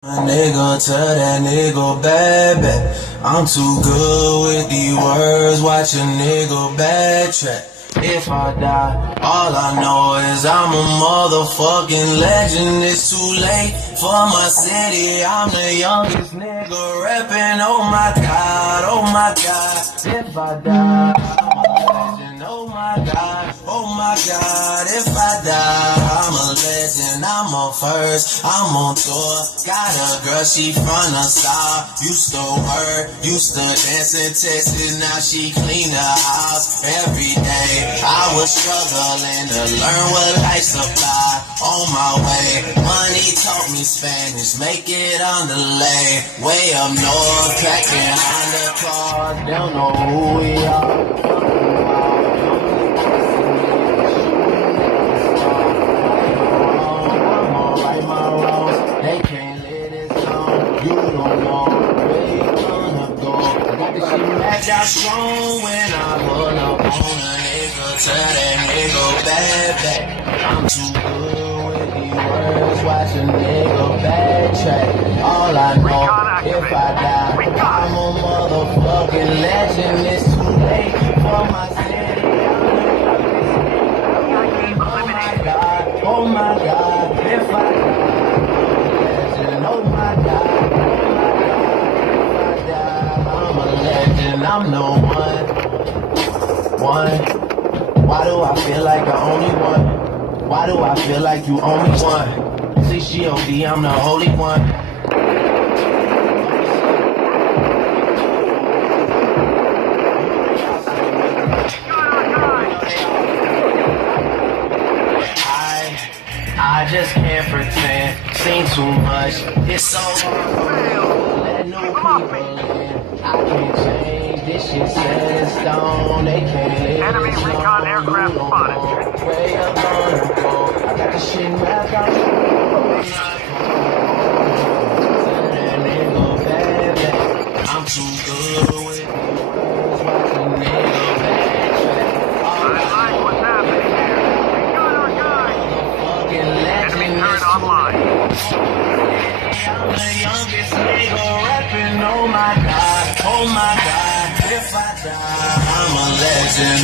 A nigga, tell that nigga baby, I'm too good with these words, watch a nigga backtrack. If I die, all I know is I'm a motherfucking legend. It's too late for my city, I'm the youngest nigga rapping. Oh my god, oh my god. If I die, I'm a legend. Oh my god, oh my god. If I die, I'm a legend. I'm on first, I'm on tour. Got a girl, she from the south. Used to work, used to dance in Texas. Now she clean the house every day. I was struggling to learn what life supply. On my way, money taught me Spanish. Make it on the lane. Way up north, cracking Honda cars. They don't know who we are. They can't let it down. You don't know where you gonna go. Got this shit match out strong when I pull up on a nigga. Tell that nigga baby, I'm too good with these words. Watch a nigga backtrack. All I know, if I die, I'm a motherfucking legend. It's too late for my city. Oh my god, oh my god, if I die. Oh my god, if I die, I'm a legend, I'm no one. Why do I feel like the only one? Why do I feel like you only one? See, she OD, I'm the holy one. I just can't pretend, seen too much, it's so hard, let new people in, I can't change, this shit set in stone, they can't live. Enemy recon aircraft spotted. Way up on the go, I got the shit mapped out. I'm too good with you, watching nigga backtrack. I like what's happening here. We got our guy. Enemy turret online. I'm the youngest nigga rapping, oh my god, if I die, I'm a legend.